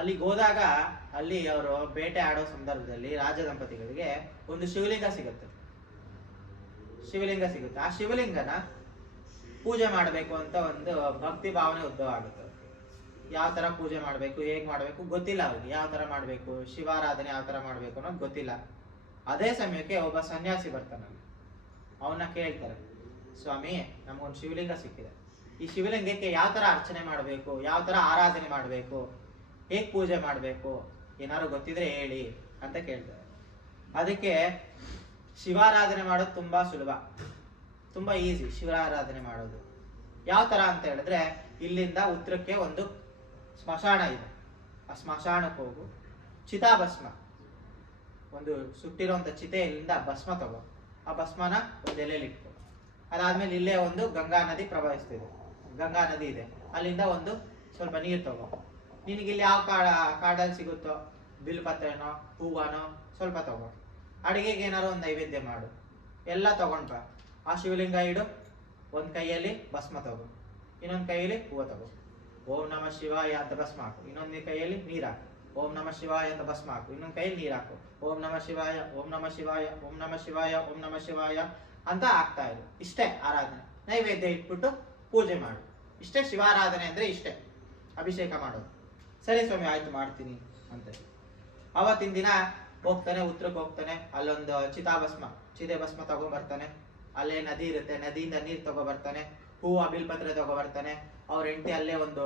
ಅಲ್ಲಿಗೆ ಹೋದಾಗ ಅಲ್ಲಿ ಅವರು ಬೇಟೆ ಆಡೋ ಸಂದರ್ಭದಲ್ಲಿ ರಾಜ ದಂಪತಿಗಳಿಗೆ ಒಂದು ಶಿವಲಿಂಗ ಸಿಗುತ್ತೆ. ಆ ಶಿವಲಿಂಗನ ಪೂಜೆ ಮಾಡಬೇಕು ಅಂತ ಒಂದು ಭಕ್ತಿ ಭಾವನೆ ಉದ್ಭವ ಆಗುತ್ತೆ. ಯಾವ ತರ ಪೂಜೆ ಮಾಡಬೇಕು, ಹೇಗ್ ಮಾಡಬೇಕು ಗೊತ್ತಿಲ್ಲ ಅವ್ರಿಗೆ. ಯಾವ ತರ ಮಾಡಬೇಕು, ಶಿವಾರಾಧನೆ ಯಾವ ತರ ಮಾಡಬೇಕು ಅನ್ನೋದು ಗೊತ್ತಿಲ್ಲ. ಅದೇ ಸಮಯಕ್ಕೆ ಒಬ್ಬ ಸನ್ಯಾಸಿ ಬರ್ತಾನೆ. ಅವನ್ನ ಕೇಳ್ತಾರೆ, ಸ್ವಾಮಿ ನಮಗೊಂದು ಶಿವಲಿಂಗ ಸಿಕ್ಕಿದೆ, ಈ ಶಿವಲಿಂಗಕ್ಕೆ ಯಾವ ತರ ಅರ್ಚನೆ ಮಾಡಬೇಕು, ಯಾವ ತರ ಆರಾಧನೆ ಮಾಡಬೇಕು, ಹೇಗ್ ಪೂಜೆ ಮಾಡಬೇಕು, ಏನಾದ್ರು ಗೊತ್ತಿದ್ರೆ ಹೇಳಿ ಅಂತ ಕೇಳ್ತಾರೆ. ಅದಕ್ಕೆ ಶಿವಾರಾಧನೆ ಮಾಡೋದು ತುಂಬಾ ಸುಲಭ, ತುಂಬಾ ಈಸಿ ಶಿವಾರಾಧನೆ ಮಾಡೋದು. ಯಾವ ತರ ಅಂತ ಹೇಳಿದ್ರೆ, ಇಲ್ಲಿಂದ ಉತ್ತರಕ್ಕೆ ಒಂದು ಸ್ಮಶಾನ ಇದೆ. ಆ ಸ್ಮಶಾನಕ್ಕೆ ಹೋಗು, ಚಿತಾಭಸ್ಮ, ಒಂದು ಸುಟ್ಟಿರುವಂತ ಚಿತೆಯಲ್ಲಿಂದ ಭಸ್ಮ ತಗೋ, ಆ ಭಸ್ಮನ ಒಂದು ಎಲೆಯಲ್ಲಿ ಇಟ್ಕೊ. ಅದಾದ್ಮೇಲೆ ಇಲ್ಲೇ ಒಂದು ಗಂಗಾ ನದಿ ಪ್ರವಹಿಸ್ತಿದೆ, ಗಂಗಾ ನದಿ ಇದೆ, ಅಲ್ಲಿಂದ ಒಂದು ಸ್ವಲ್ಪ ನೀರು ತಗೋ. ನಿನಗಿಲ್ಲಿ ಯಾವ ಕಾಡಲ್ಲಿ ಸಿಗುತ್ತೋ ಬಿಲ್ಪತ್ರೆನೋ ಹೂವನೋ ಸ್ವಲ್ಪ ತಗೋ. ಅಡಿಗೆಗೆ ಏನಾರು ಒಂದು ನೈವೇದ್ಯ ಮಾಡು. ಎಲ್ಲ ತಗೊಂಡ್ ಬಾ. ಆ ಶಿವಲಿಂಗ ಇಡು, ಒಂದ್ ಕೈಯಲ್ಲಿ ಭಸ್ಮ ತಗೋ, ಇನ್ನೊಂದ್ ಕೈಯಲ್ಲಿ ಹೂವು ತಗೋ. ಓಂ ನಮ ಶಿವಾಯ ಅಂತ ಭಸ್ಮ ಹಾಕು, ಇನ್ನೊಂದು ಕೈಯಲ್ಲಿ ನೀರು ಹಾಕು. ಓಂ ನಮ ಶಿವಾಯ ಅಂತ ಭಸ್ಮ ಹಾಕು, ಇನ್ನೊಂದು ಕೈಯಲ್ಲಿ ನೀರು ಹಾಕು. ಓಂ ನಮ ಶಿವಾಯ, ಓಂ ನಮ ಶಿವಾಯ, ಓಂ ನಮ ಶಿವಾಯ, ಓಂ ನಮ ಶಿವಾಯ ಅಂತ ಆಗ್ತಾ ಇರು. ಇಷ್ಟೇ ಆರಾಧನೆ. ನೈವೇದ್ಯ ಇಟ್ಬಿಟ್ಟು ಪೂಜೆ ಮಾಡು. ಇಷ್ಟೇ ಶಿವಾರಾಧನೆ ಅಂದ್ರೆ, ಇಷ್ಟೇ ಅಭಿಷೇಕ ಮಾಡೋದು. ಸರಿ ಸ್ವಾಮಿ ಆಯ್ತು ಮಾಡ್ತೀನಿ ಅಂತ ಅವತ್ತಿನ ದಿನ ಹೋಗ್ತಾನೆ, ಉತ್ತರಕ್ಕೆ ಹೋಗ್ತಾನೆ. ಅಲ್ಲೊಂದು ಚಿತಾಭಸ್ಮ, ಚಿತೆ ಭಸ್ಮ ತಗೊಂಡ್ಬರ್ತಾನೆ. ಅಲ್ಲೇ ನದಿ ಇರುತ್ತೆ, ನದಿಯಿಂದ ನೀರು ತಗೊಬರ್ತಾನೆ. ಹೂವು ಬಿಲ್ಪತ್ರೆ ತಗೊಬರ್ತಾನೆ. ಅವ್ರ ಹೆಂಡತಿ ಅಲ್ಲೇ ಒಂದು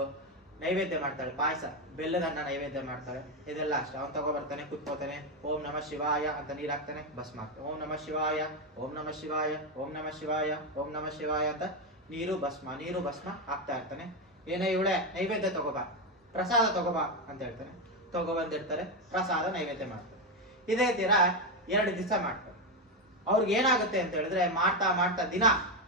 ನೈವೇದ್ಯ ಮಾಡ್ತಾಳೆ, ಪಾಯಸ, ಬೆಲ್ಲದನ್ನ ನೈವೇದ್ಯ ಮಾಡ್ತಾಳೆ. ಇದೆಲ್ಲ ಅಷ್ಟೇ. ಅವ್ನು ತಗೊಬರ್ತಾನೆ, ಕುತ್ಕೋತಾನೆ. ಓಂ ನಮ ಶಿವಾಯ ಅಂತ ನೀರ್ ಹಾಕ್ತಾನೆ, ಭಸ್ಮ ಹಾಕ್ತಾನೆ. ಓಂ ನಮ ಶಿವಾಯ, ಓಂ ನಮ ಶಿವಾಯ, ಓಂ ನಮ ಶಿವಾಯ, ಓಂ ನಮ ಶಿವಾಯ ಅಂತ ನೀರು ಭಸ್ಮ ಹಾಕ್ತಾ ಇರ್ತಾನೆ. ಏನೋ ಇವಳೆ ನೈವೇದ್ಯ ತಗೋಬಾ, ಪ್ರಸಾದ ತಗೋಬಾ ಅಂತ ಹೇಳ್ತಾನೆ. ತಗೊಬಂದಿರ್ತಾರೆ, ಪ್ರಸಾದ ನೈವೇದ್ಯ ಮಾಡ್ತಾರೆ. ಇದೇ ತೀರ 2 ದಿವಸ ಮಾಡ್ತಾರೆ. ಅವ್ರಿಗೆ ಏನಾಗುತ್ತೆ ಅಂತ ಹೇಳಿದ್ರೆ, ಮಾಡ್ತಾ ದಿನ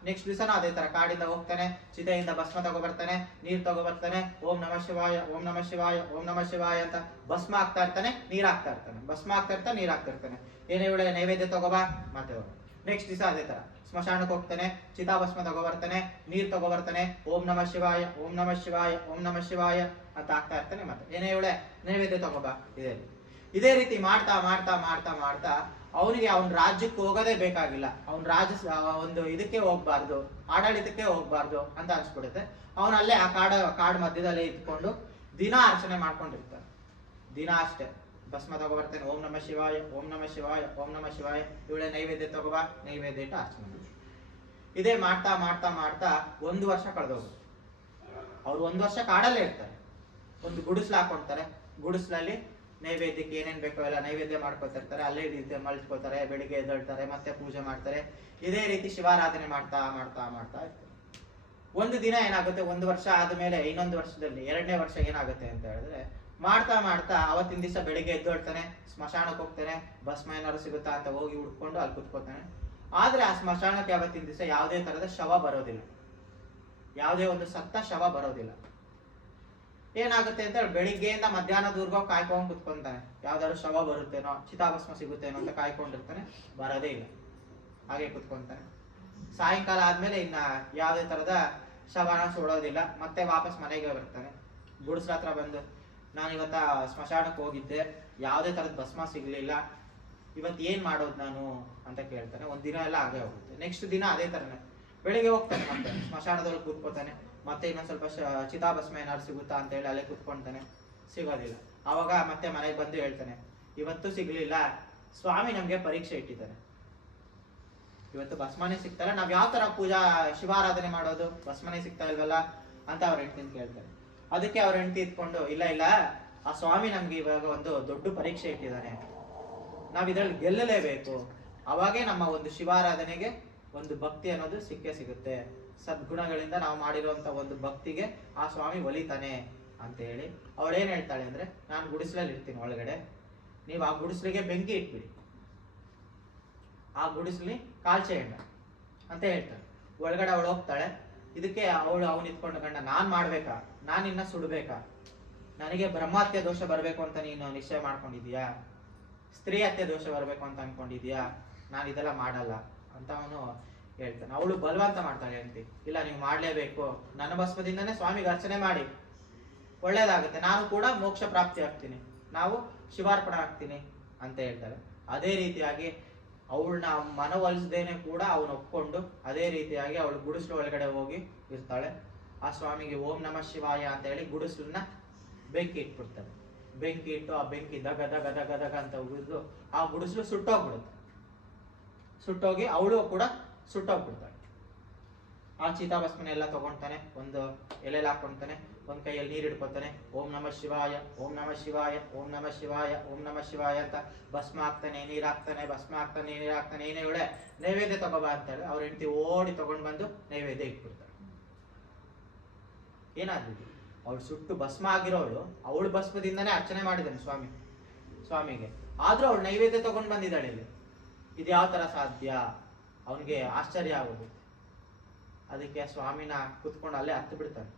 ನೆಕ್ಸ್ಟ್ ದಿವಸನೂ ಅದೇ ತರ ಕಾಡಿಂದ ಹೋಗ್ತಾನೆ, ಚಿತೆಯಿಂದ ಭಸ್ಮ ತಗೊಬರ್ತಾನೆ, ನೀರ್ ತಗೊಬರ್ತಾನೆ. ಓಂ ನಮ ಶಿವಾಯ, ಓಂ ನಮ ಶಿವಾಯ, ಓಂ ನಮ ಶಿವಾಯ ಅಂತ ಭಸ್ಮ ಹಾಕ್ತಾ ಇರ್ತಾನೆ, ನೀರ್ ಹಾಕ್ತಾ ಇರ್ತಾನೆ, ಭಸ್ಮ ಹಾಕ್ತಾ ಇರ್ತಾನೆ, ನೀರ್ ಹಾಕ್ತಾ ಇರ್ತಾನೆ. ಏನೇ ಇವಳೆ ನೈವೇದ್ಯ ತಗೋಬಾ, ಮತ್ತೆ ಹೋಗ. ನೆಕ್ಸ್ಟ್ ದಿವಸ ಅದೇ ತರ ಸ್ಮಶಾನಕ್ಕೆ ಹೋಗ್ತಾನೆ, ಚಿತಾಭಸ್ಮ ತಗೊಬರ್ತಾನೆ, ನೀರ್ ತಗೊಬರ್ತಾನೆ. ಓಂ ನಮ ಶಿವಾಯ, ಓಂ ನಮ ಶಿವಾಯ, ಓಂ ನಮ ಶಿವಾಯ ಅಂತ ಆಗ್ತಾ ಇರ್ತಾನೆ. ಮತ್ತೆ ಏನೇ ಇವಳೆ ನೈವೇದ್ಯ ತಗೋಬಾ. ಇದೇ ರೀತಿ ಮಾಡ್ತಾ ಅವನಿಗೆ ಅವನ ರಾಜ್ಯಕ್ಕೆ ಹೋಗೋದೇ ಬೇಕಾಗಿಲ್ಲ. ಅವನ ಒಂದು ಇದಕ್ಕೆ ಹೋಗ್ಬಾರ್ದು, ಆಡಳಿತಕ್ಕೆ ಹೋಗ್ಬಾರ್ದು ಅಂತ ಅನ್ಸ್ಬಿಡುತ್ತೆ. ಅವನಲ್ಲೇ ಆ ಕಾಡು ಮಧ್ಯದಲ್ಲೇ ಇದ್ಕೊಂಡು ದಿನ ಅರ್ಚನೆ ಮಾಡ್ಕೊಂಡಿರ್ತಾನೆ. ದಿನ ಅಷ್ಟೇ ಭಸ್ಮ ತಗೊಬರ್ತಾನೆ. ಓಂ ನಮ ಶಿವಾಯ, ಓಂ ನಮ ಶಿವಾಯ, ಓಂ ನಮ ಶಿವಾಯ. ಇವಳೆ ನೈವೇದ್ಯ ತಗೋಬಾ, ನೈವೇದ್ಯ ಇಟ್ಟು ಅರ್ಚನೆ ಮಾಡಿ. ಇದೇ ಮಾಡ್ತಾ 1 ವರ್ಷ ಕಳೆದೋಗುತ್ತೆ. ಅವ್ರು 1 ವರ್ಷ ಕಾಡಲ್ಲೇ ಇರ್ತಾರೆ. ಒಂದು ಗುಡಿಸ್ಲು ಹಾಕೊಳ್ತಾರೆ. ಗುಡಿಸ್ಲಲ್ಲಿ ನೈವೇದ್ಯಕ್ಕೆ ಏನೇನ್ ಬೇಕೋ ಎಲ್ಲ ನೈವೇದ್ಯ ಮಾಡ್ಕೊತಿರ್ತಾರೆ. ಅಲ್ಲೇ ರೀತಿ ಮಲ್ಸ್ಕೊತಾರೆ, ಬೆಳಿಗ್ಗೆ ಎದ್ದೇಳ್ತಾರೆ, ಮತ್ತೆ ಪೂಜೆ ಮಾಡ್ತಾರೆ. ಇದೇ ರೀತಿ ಶಿವಾರಾಧನೆ ಮಾಡ್ತಾ ಇರ್ತಾರೆ. ಒಂದು ದಿನ ಏನಾಗುತ್ತೆ, 1 ವರ್ಷ ಆದ್ಮೇಲೆ ಇನ್ನೊಂದು ವರ್ಷದಲ್ಲಿ 2ನೇ ವರ್ಷ ಏನಾಗುತ್ತೆ ಅಂತ ಹೇಳಿದ್ರೆ, ಮಾಡ್ತಾ ಅವತ್ತಿನ ದಿವಸ ಬೆಳಿಗ್ಗೆ ಎದ್ದೇಳ್ತಾನೆ, ಸ್ಮಶಾನಕ್ಕೆ ಹೋಗ್ತಾನೆ. ಭಸ್ಮ ಏನಾದ್ರು ಸಿಗುತ್ತಾ ಅಂತ ಹೋಗಿ ಹುಡ್ಕೊಂಡು ಅಲ್ಲಿ ಕುತ್ಕೋತಾನೆ. ಆದ್ರೆ ಆ ಸ್ಮಶಾನಕ್ಕೆ ಅವತ್ತಿನ ದಿವಸ ಯಾವುದೇ ತರದ ಶವ ಬರೋದಿಲ್ಲ, ಯಾವುದೇ ಒಂದು ಸತ್ತ ಶವ ಬರೋದಿಲ್ಲ. ಏನಾಗುತ್ತೆ ಅಂತ ಹೇಳಿ ಬೆಳಿಗ್ಗೆಯಿಂದ ಮಧ್ಯಾಹ್ನದವರೆಗೂ ಕಾಯ್ಕೊಂಡು ಕುತ್ಕೊಂತಾನೆ. ಯಾವ್ದಾದ್ರು ಶವ ಬರುತ್ತೇನೋ, ಚಿತಾಭಸ್ಮ ಸಿಗುತ್ತೇನೋ ಅಂತ ಕಾಯ್ಕೊಂಡಿರ್ತಾನೆ. ಬರೋದೇ ಇಲ್ಲ, ಹಾಗೆ ಕುತ್ಕೊಂತಾನೆ. ಸಾಯಂಕಾಲ ಆದ್ಮೇಲೆ ಇನ್ನ ಯಾವುದೇ ತರದ ಶವನ ಸುಡೋದಿಲ್ಲ. ಮತ್ತೆ ವಾಪಸ್ ಮನೆಗೆ ಬರ್ತಾನೆ. ಗುಡಿಸ್ಲ ಹತ್ರ ಬಂದು, ನಾನು ಇವತ್ತ ಸ್ಮಶಾನಕ್ಕೆ ಹೋಗಿದ್ದೆ, ಯಾವುದೇ ತರದ ಭಸ್ಮ ಸಿಗ್ಲಿಲ್ಲ, ಇವತ್ತು ಏನ್ ಮಾಡೋದು ನಾನು ಅಂತ ಕೇಳ್ತಾನೆ. 1 ದಿನ ಎಲ್ಲ ಹಾಗೆ ಹೋಗುತ್ತೆ. ನೆಕ್ಸ್ಟ್ ದಿನ ಅದೇ ತರನೇ ಬೆಳಿಗ್ಗೆ ಹೋಗ್ತಾನೆ, ಮತ್ತೆ ಸ್ಮಶಾನದೊಳಗೆ ಕೂತ್ಕೋತಾನೆ. ಮತ್ತೆ ಇನ್ನೊಂದ್ ಸ್ವಲ್ಪ ಚಿತಾಭಸ್ಮ ಏನಾದ್ರು ಸಿಗುತ್ತಾ ಅಂತ ಹೇಳಿ ಅಲ್ಲೇ ಕೂತ್ಕೊಂತಾನೆ. ಸಿಗೋದಿಲ್ಲ. ಅವಾಗ ಮತ್ತೆ ಮನೆಗೆ ಬಂದು ಹೇಳ್ತಾನೆ, ಇವತ್ತು ಸಿಗ್ಲಿಲ್ಲ, ಸ್ವಾಮಿ ನಮ್ಗೆ ಪರೀಕ್ಷೆ ಇಟ್ಟಿದ್ದಾನೆ, ಇವತ್ತು ಭಸ್ಮನೇ ಸಿಗ್ತಾರೆ, ನಾವ್ ಯಾವ ತರ ಶಿವಾರಾಧನೆ ಮಾಡೋದು, ಭಸ್ಮನೇ ಸಿಗ್ತಾ ಇಲ್ವಲ್ಲ ಅಂತ ಅವ್ರ ಹೆಂಡತಿನ ಕೇಳ್ತಾರೆ. ಅದಕ್ಕೆ ಅವ್ರ ಹೆಂಡತಿ ಇಟ್ಕೊಂಡು, ಇಲ್ಲ ಆ ಸ್ವಾಮಿ ನಮ್ಗೆ ಇವಾಗ ಒಂದು ದೊಡ್ಡ ಪರೀಕ್ಷೆ ಇಟ್ಟಿದ್ದಾನೆ, ನಾವ್ ಇದ್ರಲ್ಲಿ ಗೆಲ್ಲಲೇಬೇಕು, ಅವಾಗೇ ನಮ್ಮ ಒಂದು ಶಿವಾರಾಧನೆಗೆ ಒಂದು ಭಕ್ತಿ ಅನ್ನೋದು ಸಿಗುತ್ತೆ. ಸದ್ಗುಣಗಳಿಂದ ನಾವು ಮಾಡಿರುವಂತ ಒಂದು ಭಕ್ತಿಗೆ ಆ ಸ್ವಾಮಿ ಒಲಿತಾನೆ ಅಂತ ಹೇಳಿ ಅವಳೇನ್ ಹೇಳ್ತಾಳೆ ಅಂದ್ರೆ, ನಾನು ಗುಡಿಸ್ಲಲ್ಲಿ ಇರ್ತೀನಿ ಒಳಗಡೆ, ನೀವು ಆ ಗುಡಿಸ್ಲಿಗೆ ಬೆಂಕಿ ಇಟ್ಬಿಡಿ, ಆ ಗುಡಿಸ್ಲಿ ಕಾಲ್ಚೆ ಎಣ್ಣ ಅಂತ ಹೇಳ್ತಾಳೆ. ಒಳಗಡೆ ಅವಳು ಹೋಗ್ತಾಳೆ. ಇದಕ್ಕೆ ಅವನು ಇತ್ಕೊಂಡು, ಗಂಡ ನಾನ್ ಮಾಡ್ಬೇಕಾ, ನಾನ್ ಇನ್ನ ಸುಡ್ಬೇಕಾ, ನನಗೆ ಬ್ರಹ್ಮಹತ್ಯೆ ದೋಷ ಬರ್ಬೇಕು ಅಂತ ನೀನು ನಿಶ್ಚಯ ಮಾಡ್ಕೊಂಡಿದ್ಯಾ, ಸ್ತ್ರೀ ಹತ್ಯೆ ದೋಷ ಬರ್ಬೇಕು ಅಂತ ಅನ್ಕೊಂಡಿದ್ಯಾ, ನಾನು ಇದೆಲ್ಲ ಮಾಡಲ್ಲ ಅಂತ ಅವನು ಹೇಳ್ತಾನೆ. ಅವಳು ಬಲವಂತ ಮಾಡ್ತಾಳೆ ಹೆಂಡತಿ, ಇಲ್ಲ ನೀವು ಮಾಡ್ಲೇಬೇಕು, ನನ್ನ ಭಸ್ಮದಿಂದನೇ ಸ್ವಾಮಿಗೆ ಅರ್ಚನೆ ಮಾಡಿ, ಒಳ್ಳೇದಾಗುತ್ತೆ, ನಾನು ಕೂಡ ಮೋಕ್ಷ ಪ್ರಾಪ್ತಿ ಆಗ್ತೀನಿ, ನಾವು ಶಿವಾರ್ಪಣ ಆಗ್ತೀನಿ ಅಂತ ಹೇಳ್ತಾರೆ. ಅದೇ ರೀತಿಯಾಗಿ ಅವಳನ್ನ ಮನವೊಲಿಸದೇನೆ ಕೂಡ ಅವನು ಒಪ್ಕೊಂಡು ಅದೇ ರೀತಿಯಾಗಿ ಅವಳು ಗುಡಿಸ್ಲು ಒಳಗಡೆ ಹೋಗಿ ಇರ್ತಾಳೆ. ಆ ಸ್ವಾಮಿಗೆ ಓಂ ನಮಃ ಶಿವಾಯ ಅಂತ ಹೇಳಿ ಗುಡಿಸ್ಲನ್ನ ಬೆಂಕಿ ಇಟ್ಬಿಡ್ತಾರೆ. ಬೆಂಕಿ ಇಟ್ಟು ಆ ಬೆಂಕಿ ದಗ ದಗ ದಗ ದಗ ಅಂತ ಉಗಿದು ಆ ಗುಡಿಸ್ಲು ಸುಟ್ಟೋಗ್ಬಿಡುತ್ತೆ. ಸುಟ್ಟೋಗಿ ಅವಳು ಕೂಡ ಸುಟ್ಟೋಗ್ಬಿಡ್ತಾಳೆ. ಆ ಚಿತಾಭಸ್ಮನ ಎಲ್ಲ ತಗೊಂತಾನೆ, ಒಂದು ಎಲೆಯಲ್ಲಿ ಹಾಕೊಂತಾನೆ, ಒಂದ್ ಕೈಯಲ್ಲಿ ನೀರು ಹಿಡ್ಕೊತಾನೆ, ಓಂ ನಮಃ ಶಿವಾಯ, ಓಂ ನಮಃ ಶಿವಾಯ, ಓಂ ನಮಃ ಶಿವಾಯ, ಓಂ ನಮಃ ಶಿವಾಯ ಅಂತ ಭಸ್ಮ ಹಾಕ್ತಾನೆ, ನೀರ್ ಹಾಕ್ತಾನೆ, ಭಸ್ಮ ಹಾಕ್ತಾನೆ, ನೀರ್ ಹಾಕ್ತಾನೆ. ಏನೇ ಇವಳೆ ನೈವೇದ್ಯ ತಗೋಬಾ ಅಂತಾಳೆ. ಅವ್ರ ಹೆಂಡತಿ ಓಡಿ ತಗೊಂಡ್ ಬಂದು ನೈವೇದ್ಯ ಇಟ್ಬಿಡ್ತಾಳೆ. ಏನಾದ್ರೂ ಅವಳು ಸುಟ್ಟು ಭಸ್ಮ ಆಗಿರೋಳು ಅವಳು ಭಸ್ಮದಿಂದಾನೇ ಅರ್ಚನೆ ಮಾಡಿದ್ದಾನೆ ಸ್ವಾಮಿಗೆ, ಆದ್ರೂ ಅವಳು ನೈವೇದ್ಯ ತಗೊಂಡ್ ಬಂದಿದ್ದಾಳೆ ಇಲ್ಲಿ. ಇದು ಯಾವ ತರ ಸಾಧ್ಯ? ಅವನಿಗೆ ಆಶ್ಚರ್ಯ ಆಗೋದು. ಅದಕ್ಕೆ ಸ್ವಾಮಿನ ಕುತ್ಕೊಂಡು ಅಲ್ಲೇ ಹತ್ತು ಬಿಡ್ತಾನೆ.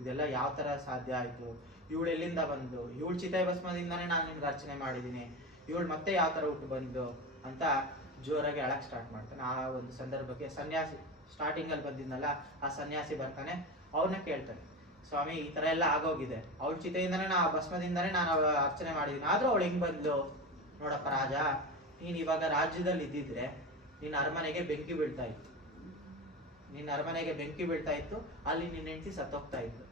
ಇದೆಲ್ಲ ಯಾವ ತರ ಸಾಧ್ಯ ಆಯ್ತು? ಇವಳು ಎಲ್ಲಿಂದ ಬಂದು? ಇವಳು ಚಿತೆ ಭಸ್ಮದಿಂದಾನೇ ನಾನು ನಿಮ್ಗೆ ಅರ್ಚನೆ ಮಾಡಿದ್ದೀನಿ, ಇವಳು ಮತ್ತೆ ಯಾವ ತರ ಹುಟ್ಟು ಬಂದು ಅಂತ ಜೋರಾಗಿ ಅಳಕ್ ಸ್ಟಾರ್ಟ್ ಮಾಡ್ತಾನೆ. ಆ ಒಂದು ಸಂದರ್ಭಕ್ಕೆ ಸನ್ಯಾಸಿ ಸ್ಟಾರ್ಟಿಂಗ್ ಅಲ್ಲಿ ಬಂದಿದ್ನಲ್ಲ, ಆ ಸನ್ಯಾಸಿ ಬರ್ತಾನೆ. ಅವ್ರನ್ನ ಕೇಳ್ತಾನೆ, ಸ್ವಾಮಿ ಈ ತರ ಎಲ್ಲ ಆಗೋಗಿದೆ, ಅವಳ ಚಿತೆಯಿಂದಾನೇ ನಾ ಭಸ್ಮದಿಂದಾನೇ ನಾನು ಅರ್ಚನೆ ಮಾಡಿದ್ದೀನಿ, ಆದ್ರೂ ಅವಳು ಹೆಂಗ್ ಬಂದ್ಲು? ನೋಡಪ್ಪ ರಾಜ, ನೀನ್ ಇವಾಗ ರಾಜ್ಯದಲ್ಲಿ ಇದ್ದಿದ್ರೆ ನಿನ್ನ ಅರಮನೆಗೆ ಬೆಂಕಿ ಬೀಳ್ತಾ ಇತ್ತು, ನಿನ್ನ ಅರಮನೆಗೆ ಬೆಂಕಿ ಬೀಳ್ತಾ ಇತ್ತು, ಅಲ್ಲಿ ನಿನ್ನ ಹೆಂಡತಿ ಸತ್ತೋಗ್ತಾ ಇತ್ತು.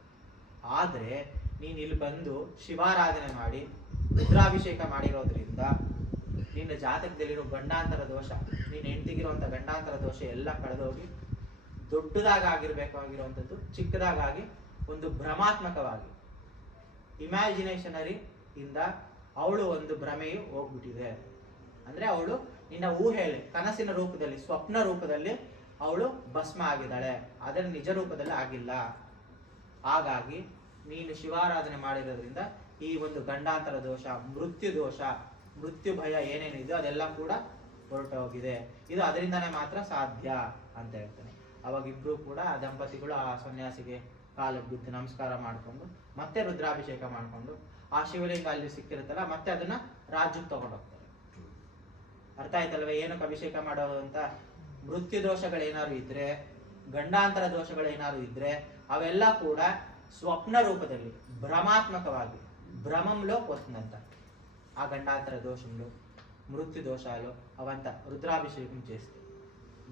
ಆದ್ರೆ ನೀನ್ ಇಲ್ಲಿ ಬಂದು ಶಿವಾರಾಧನೆ ಮಾಡಿ ರುದ್ರಾಭಿಷೇಕ ಮಾಡಿರೋದ್ರಿಂದ ನಿನ್ನ ಜಾತಕದಲ್ಲಿರೋ ಗಂಡಾಂತರ ದೋಷ, ನಿನ್ನ ಹೆಂಡತಿಗಿರುವಂತ ಗಂಡಾಂತರ ದೋಷ ಎಲ್ಲ ಕಳೆದೋಗಿ ದೊಡ್ಡದಾಗ ಆಗಿರ್ಬೇಕಾಗಿರುವಂಥದ್ದು ಚಿಕ್ಕದಾಗಿ ಒಂದು ಭ್ರಮಾತ್ಮಕವಾಗಿ ಇಮ್ಯಾಜಿನೇಷನರಿ ಇಂದ ಅವಳು ಒಂದು ಭ್ರಮೆಯು ಹೋಗ್ಬಿಟ್ಟಿದೆ. ಅಂದ್ರೆ ಅವಳು ನಿನ್ನ ಊಹೆಯಲ್ಲಿ, ಕನಸಿನ ರೂಪದಲ್ಲಿ, ಸ್ವಪ್ನ ರೂಪದಲ್ಲಿ ಅವಳು ಭಸ್ಮ ಆಗಿದ್ದಾಳೆ, ಅದರ ನಿಜ ರೂಪದಲ್ಲಿ ಆಗಿಲ್ಲ. ಹಾಗಾಗಿ ನೀನು ಶಿವಾರಾಧನೆ ಮಾಡಿರೋದ್ರಿಂದ ಈ ಒಂದು ಗಂಡಾಂತರ ದೋಷ, ಮೃತ್ಯು ಭಯ ಏನೇನಿದೆ ಅದೆಲ್ಲ ಕೂಡ ಹೊರಟು ಹೋಗಿದೆ. ಇದು ಅದರಿಂದಾನೇ ಮಾತ್ರ ಸಾಧ್ಯ ಅಂತ ಹೇಳ್ತಾನೆ. ಅವಾಗ ಇಬ್ರು ಕೂಡ ಆ ದಂಪತಿಗಳು ಆ ಸನ್ಯಾಸಿಗೆ ಕಾಲಿಗೆ ಬಿದ್ದು ನಮಸ್ಕಾರ ಮಾಡ್ಕೊಂಡು ಮತ್ತೆ ರುದ್ರಾಭಿಷೇಕ ಮಾಡ್ಕೊಂಡು ಆ ಶಿವಲಿಂಗ ಅಲ್ಲಿ ಸಿಕ್ಕಿರುತ್ತಲ್ಲ ಮತ್ತೆ ಅದನ್ನ ರಾಜ್ಯಕ್ಕೆ ತಗೊಂಡೋಗ್ತಾರೆ. ಅರ್ಥ ಆಯ್ತಲ್ವೇ ಏನಕ್ಕೆ ಅಭಿಷೇಕ ಮಾಡೋದು ಅಂತ? ಮೃತ್ಯು ದೋಷಗಳೇನಾದ್ರು ಇದ್ರೆ, ಗಂಡಾಂತರ ದೋಷಗಳೇನಾದ್ರು ಇದ್ರೆ ಅವೆಲ್ಲ ಕೂಡ ಸ್ವಪ್ನ ರೂಪದಲ್ಲಿ భ్రమాత్మకವಾಗಿ భ్రమంలో పోతుందంట. ఆ గండాంతర దోషంలో మృత్యు దోషాలు అవంతా రుద్రాభిషేకం చేస్తే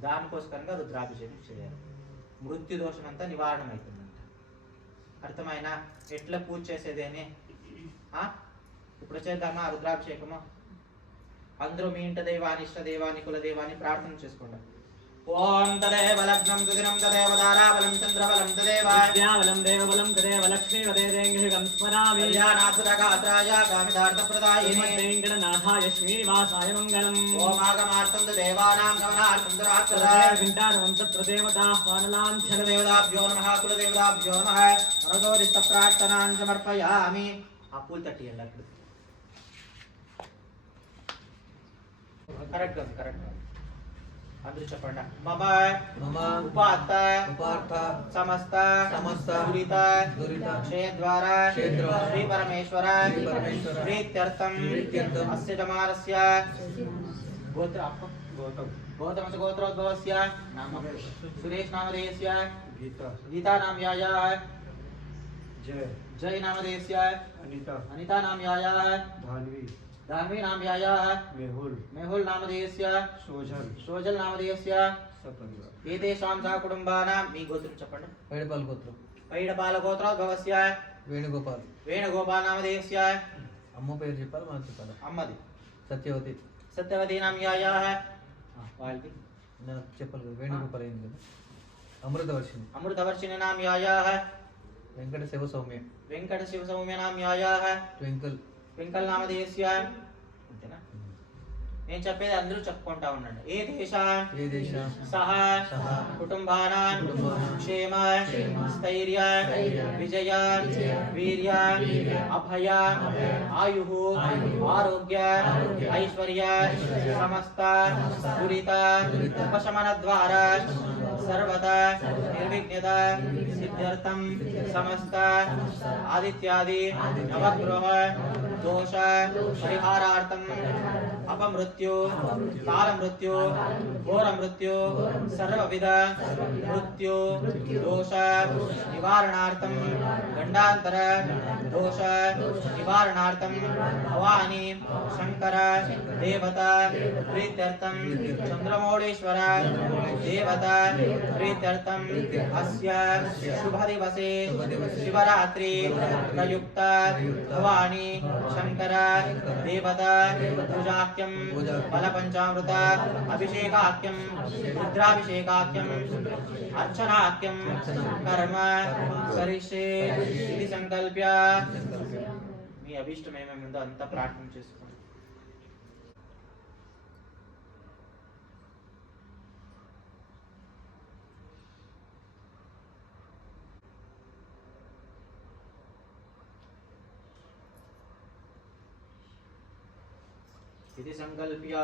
దానికోసరంగా రుద్రాభిషేకం చేయాలి. మృత్యు దోషం అంతా నివారణ అవుతుందంట. అర్థమైనా? ఎట్లా పూజ చేసేది అని ఇప్పుడు చేద్దామా రుద్రాభిషేకము? అందరూ మీ ఇంట దైవాన్ని, ఇష్ట దైవాన్ని, కుల దైవాన్ని ప్రార్థన చేసుకోండి. ఓం తదేవ లగ్నం సుదినం తదేవ దారాబలం చంద్రబలం తదేవ విద్యాబలం దేవబలం తదేవ లక్ష్మీపదేరేంగిహం స్మరామి. కళ్యాణాసురగాత్రాయ కామితార్థప్రదాయినే వెంకటనాథాయ శ్రీనివాసాయ మంగళం. ఓం ఆగమార్థం దేవానాం గమనార్థం దురాత్రాయ ఘంటారవం తత్రదేవతాః పానలాంఛన దేవతాభ్యో నమః కులదేవతాభ్యో నమః మనోదిష్ట ప్రార్థనాన్ సమర్పయామి. ఆ పూలు తట్టి ಎಲ್ಲರೂ కరెక్ట్ అందరూ చెప్పండి. మమ ఉపాత్త సమస్త దురిత క్షయ ద్వారా శ్రీ పరమేశ్వర ప్రీత్యర్థం అస్య జమానస్య గోత్ర గౌతమస్య గోత్రోద్భవస్య నామ సురేష్ నామధేయస్య గీతా నామ్యాయాः जय नामधेयस्य अनिता नाम्यायाः धान्वी नाम्यायाः मेहुल नामधेयस्य सोजल नामधेयस्य एतेषां सह कुटुम्बानां మీ గోత్రం చెప్పండి. పైడపాల గోత్రోద్భవస్య వేణుగోపాల్ నామధేయస్య. అమ్మ పేరు చెప్పాలి, మనం చెప్పాలి. అమ్మది సత్యవతి నామ్యాయాः. వాళ్ళది నాకు చెప్పాలి కదా. వేణుగోపాల్ అయింది కదా. అమృతవర్షిణి నామ్యాయాः. వెంకట శివ సౌమ్య నామ్యాయాः. ట్వింకల్ నామధేయస్య. అంతేనా? నేను చెప్పేది అందరూ చెప్పుకుంటా ఉండండి. ఏ దేశ సహ కుటుంబానాం క్షేమ స్థైర్య విజయ వీర్య అభయ ఆయుః ఆరోగ్య ఐశ్వర్య సమస్త దురిత ఉపశమన ద్వారా सर्वदा निर्विघ्नत सिद्ध्यर्थं समस्त आदित्यादि नवग्रह दोष परिहारार्थं अपमृत्यु काल मृत्यु घोर मृत्यु सर्वविध मृत्यु दोष निवारणार्थं गंडांतर दोष निवारणार्थं भवानी शंकर देवता प्रीत्यर्थं चंद्रमौळीश्वर देवता प्रीत्यर्थं अस्य शुभ दिवसे शिवरात्रि प्रयुक्त भवानी शंकर देवता पूजाख्यं फलपंचामृत अभिषेकाख्यं रुद्राभिषेकाख्यं अर्चनाख्यं कर्म करिष्ये इति संकल्प्य మీ అభిష్టమేమే ముందు అంతా ప్రార్థన చేసుకోండి. इति संकल्प्य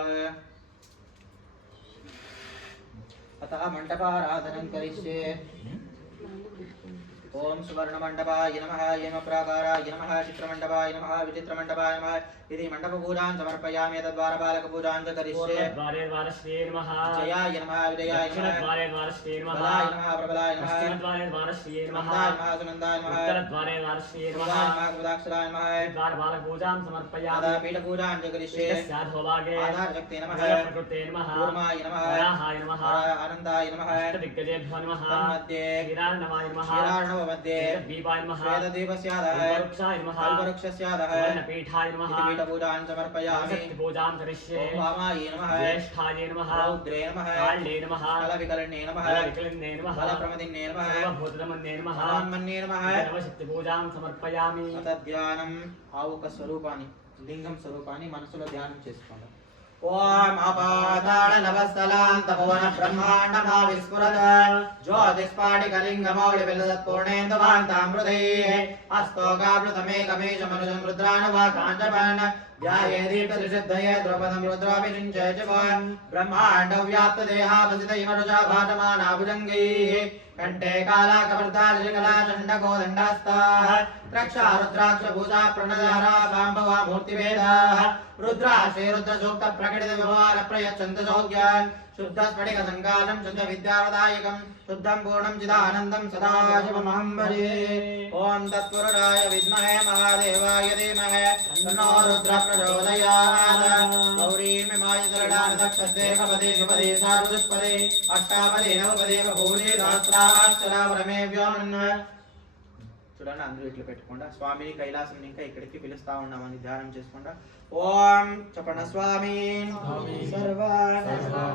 अतः मंडपाराधनं करिष्ये. ओम सुवर्णमंडपाय नमः येन प्राकाराय नमः चित्रमंडपाय नमः विचित्रमंडपाय नमः इति मंडपपूजां समर्पयामि. तद्वारपालकपूजां च करिष्ये. द्वारेश्वे नमः जयाय नमः विजयाय नमः द्वारेश्वे नमः बलाय नमः प्रबलाय नमः द्वारेश्वे नमः नंदाय नमः सुनंदाय नमः द्वारेश्वे नमः कुदाक्षराय नमः द्वारपालकपूजां समर्पयामि. अतः पीठपूजां च करिष्ये. स्याधोभागे आधारशक्ते नमः प्रकृते नमः कूर्माय नमः वराहाय नमः अनन्ताय नमः दिग्गजेभ्यो नमः तन्मध्ये वीरार्णवाय नमः वीरार्णव मध्ये दीपाय नमः श्वेतदीपस्यादः वृक्षाय नमः कल्पवृक्षस्यादः पीठाय नमः पीठपूजां समर्पयामि. पूजां करिष्ये. ओम वामाय नमः ज्येष्ठाय नमः रौद्रे नमः काल्ये नमः कलविकलने नमः विकलन्ये नमः बलप्रमदिन्ये नमः सर्वभूतदमन्ये नमः हनुमन्ये नमः नवशक्तिपूजां समर्पयामि. अथ ध्याనం ఆవుక స్వరూపాన్ని లింగం స్వరూపాన్ని మనసులో ధ్యానం చేసుకోండి. ओम अपाताल नवस्तलांत भुवन ब्रह्मांडमा विस्फुरत ज्योतिस्फाटिकलिंगमौलि विलसत्पूर्णेन्दुभान्तामृतैः अस्तोकाप्लुतमेकमेष मनुजं रुद्रानुवा काञ्चपन् ध्याये दीप्तत्रिसिद्धये द्रौपदं रुद्राभिषिञ्चे च ब्रह्माण्डव्याप्तदेहावसितैमरुजा भाटमाना भुजङ्गैः कण्ठे कालाकवर्तालिकला चण्डकोदण्डास्ताः रक्षा रुद्राक्षभूषा प्रणदारा साम्भवा मूर्तिभेदाः रुद्राशे रुद्रसूक्त प्रकटित व्यवहार प्रयच्छन्त सौज्ञान् शुद्ध स्फटिक संकालं शुद्ध विद्यावदायकं शुद्धं पूर्णं चिदानन्दं सदाशिवमहं भजे. ओम तत्पुरुषाय विद्महे महादेवाय धीमहि तन्नो रुद्र प्रचोदयात्. गौरीमिमाय दृढानदक्षते कपदे शुभदे सारुदुष्पदे अष्टापदे नवपदे बहूनि सहस्राक्षरा वरमे व्योमन्. చూడండి అందరూ ఇట్లా పెట్టుకోండి. స్వామిని కైలాసం ఇంకా ఇక్కడికి పిలుస్తా ఉన్నామని ధ్యానం చేసుకోండి. ఓం చపన స్వామి సర్వ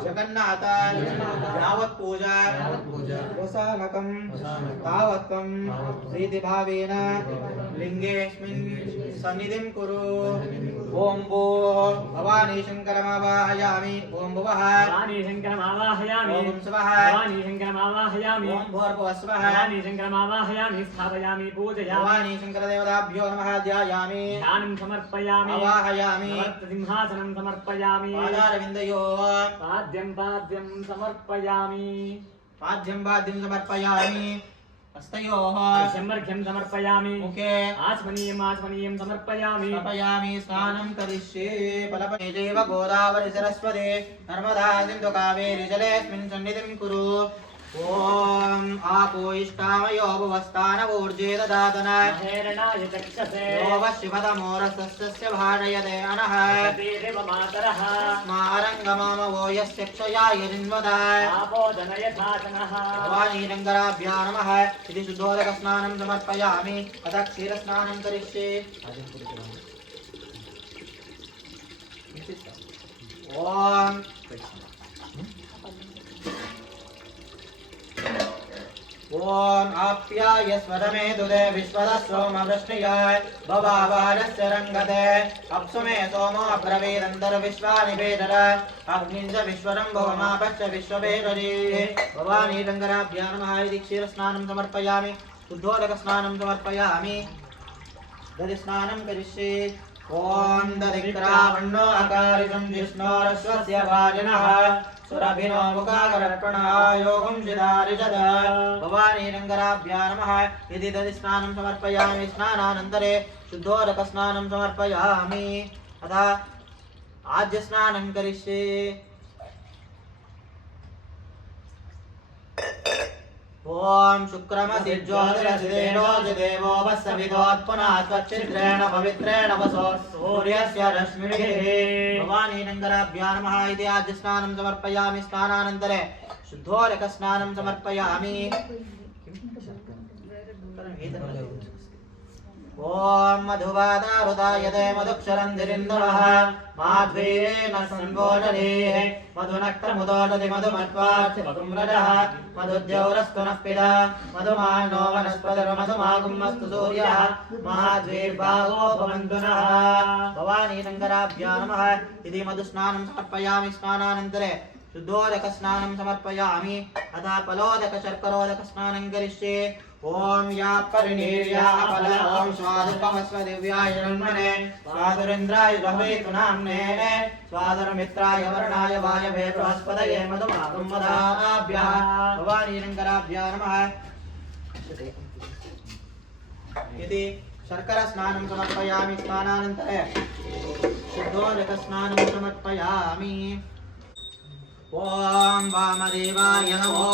జగన్నాథ యావత్ పూజ వసానకం తావత్వం ప్రీతి భావేన లింగేస్మిన్ సన్నిధిం కురు. ఓం భూ భవానీ శంకరమావాహయామి. ఓం భువః भवानी शङ्करमावाहयामि. ఓం శుభః भवानी शङ्करमावाहयामि. ఓం భూర్భువః స్వః भवानी शङ्करमावाहयामि. स्थापयामि पूजयामि. भवानी शंकरदेवताभ्यो नमः ध्यायामि. ध्यानं समर्पयामि. आवाहयामि. सिंहासनं समर्पयामि. पादारविन्दयोः पाद्यं समर्पयामि. पाद्यं समर्पयामि. हस्तयोः अर्घ्यं समर्पयामि. मुखे आचमनीयं समर्पयामि. समर्पयामि. स्नानं करिष्ये. फलपने चैव गोदावरी सरस्वती नर्मदा सिन्धु कावेरी जलेऽस्मिन् सन्निधिं कुरु. ओम आपो इष्टामयो भुवस्थानवूर्जे ददातन महेरणाय चक्षसे योऽव शिवतमोरसस्य भाषयते अनः देवमातरः स्मारङ्गमामवो यस्य क्षयाय जिन्वदः आपोदनयथातनः. भवानी शङ्कराभ्यां नमः इति शुद्धोदकस्नानं समर्पयामि. अतः क्षीरस्नानं करिष्ये. ओम ओम आप्याय स्वरमे दुदे विश्वदः सोमवृष्णियाय भवावारस्य रङ्गते अप्सुमे सोमो अब्रवीदन्तर्विश्वानि वेदर अग्निं च विश्वरं भवमापश्च विश्ववेदरी. भवानी शङ्कराभ्यां नमः इति क्षीरस्नानं समर्पयामि. शुद्धोदकस्नानं समर्पयामि. दधिस्नानं करिष्ये. ओम दधिक्रावण्णो अकारिषं जिष्णोरश्वस्य भाजनः सुरभिनो मुखाकरर्पणायोगं चिदारिषद. भवानी शङ्कराभ्यां नमः इति दधिस्नानं समर्पयामि. स्नानानन्तरे शुद्धोदकस्नानं समर्पयामि. अतः आज्यस्नानं करिष्ये. ओम शुक्रमसि ज्योतिरसिदेनो देवो वस्सविदोत्पुनः त्वच्छिद्रेण पवित्रेण वसो सूर्यस्य रश्मिभिः भवानी नङ्गराभ्यां नमः इति आद्यस्नानं समर्पयामि स्नानानन्तरे शुद्धोदकस्नानं समर्पयामि ओम मधुवादारुदायते मधुक्षरन्धिरिन्दवः माध्वेन संबोधने मधुनक्तमुदोदति मधुमत्वात् मधुम्रजः मधुद्यौरस्तुनः पिता मधुमानो वनस्पतिर्मधुमागुमस्तु सूर्यः माध्वीर्बाहो भवन्तु नः भवानी नङ्गराभ्यां नमः इति मधुस्नानं समर्पयामि स्नानानन्तरे शुद्धोदकस्नानं समर्पयामि अतः फलोदकशर्करोदकस्नानं करिष्ये ओम या परिणीर्या फल ओम स्वादुपमस्व दिव्याय जन्मने स्वादुरिन्द्राय भवेतु नाम्ने स्वादुरमित्राय वर्णाय वायवे बृहस्पतये मधुमागं मदाभ्यः भवानी नङ्गराभ्यां नमः इति शर्करा स्नानं समर्पयामि स्नानानन्तरे शुद्धोदकस्नानं समर्पयामि ओम वामदेवाय नमो